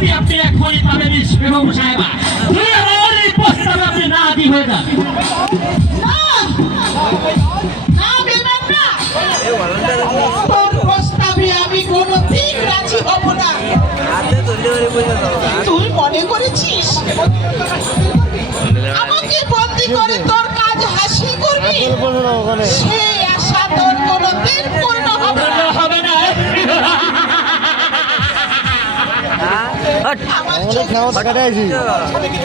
মুক্তি আপনি এখনই পাবেন বেগম সাহেবা। তুই আমার এই প্রস্তাবে আপনি না দি হয়ে যান। তোর প্রস্তাবে আমি কোনোদিন রাজি হব না। তুই মনে করেছিস আমাকে বন্দি করে তোর কাজ হাসিল করবি? সেই আশা তোর কোনোদিন পূর্ণ হবে না। আমার চোখে আমার স্বামীকে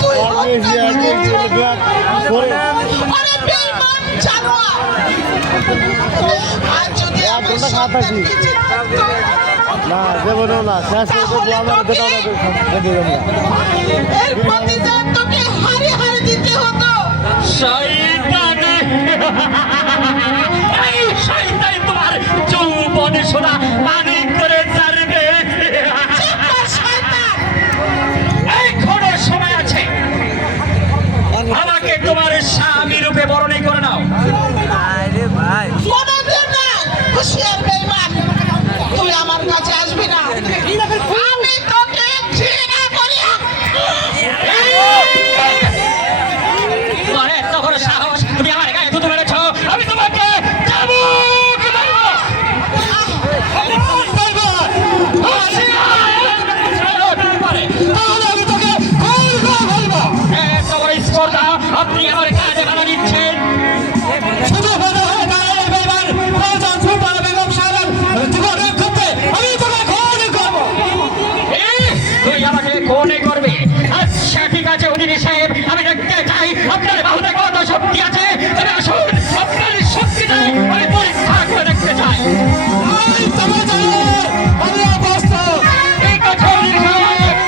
তুই হত্যা বেঈমান জানোয়ার। আর যদি আমার সন্তান বেঁচে থাকতো, এর প্রতিদান তোকে হারে হারে দিতে হতো। এই শয়তান তোমার যৌবনে সোনা পানি করে ছাড়বে। এখনো সময় আছে, আমাকে তোমার স্বামী রূপে বরণী করে নাও। কোনোদিন না, হুঁশিয়ার বেঈমান, তুই আমার কাছে আসবি না। আমি তোকে ঘৃণা করি। তোমার এত বড় সাহস, তুমি আমার গায়ে থুতু মেরেছ, আমি তোমাকে চাবুক মারবো। এত বড় স্পর্ধা আপনি আমার কাজে বাধা দিচ্ছেন। তুই আমাকে কোনে করবে? আচ্ছা ঠিক আছে অধিনী সাহেব, আমি দেখতে চাই আপনার বাহুতে কত শক্তি আছে। তবে আসুন আপনার শক্তিটা আমি পরীক্ষা করে দেখতে চাই। ঠিক আছে অধিনী সাহেব।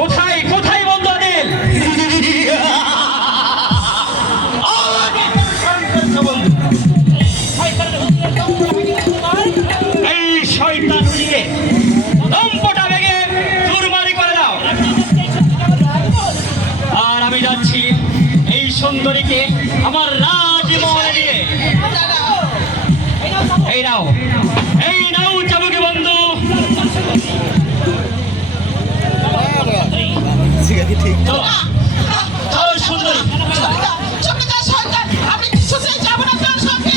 কোথায় কোথায় বন্ধু অনিল? এই শয়তান উড়িয়ে লম্পটা ভেঙে চুরমারি করে দাও। আর আমি যাচ্ছি এই সুন্দরীকে আমার রাজমহলে নিয়ে। এই নাও চাবুকে বন্ধু। সুন্দরী, আমি কিছুতেই যাবো না তোর সঙ্গে।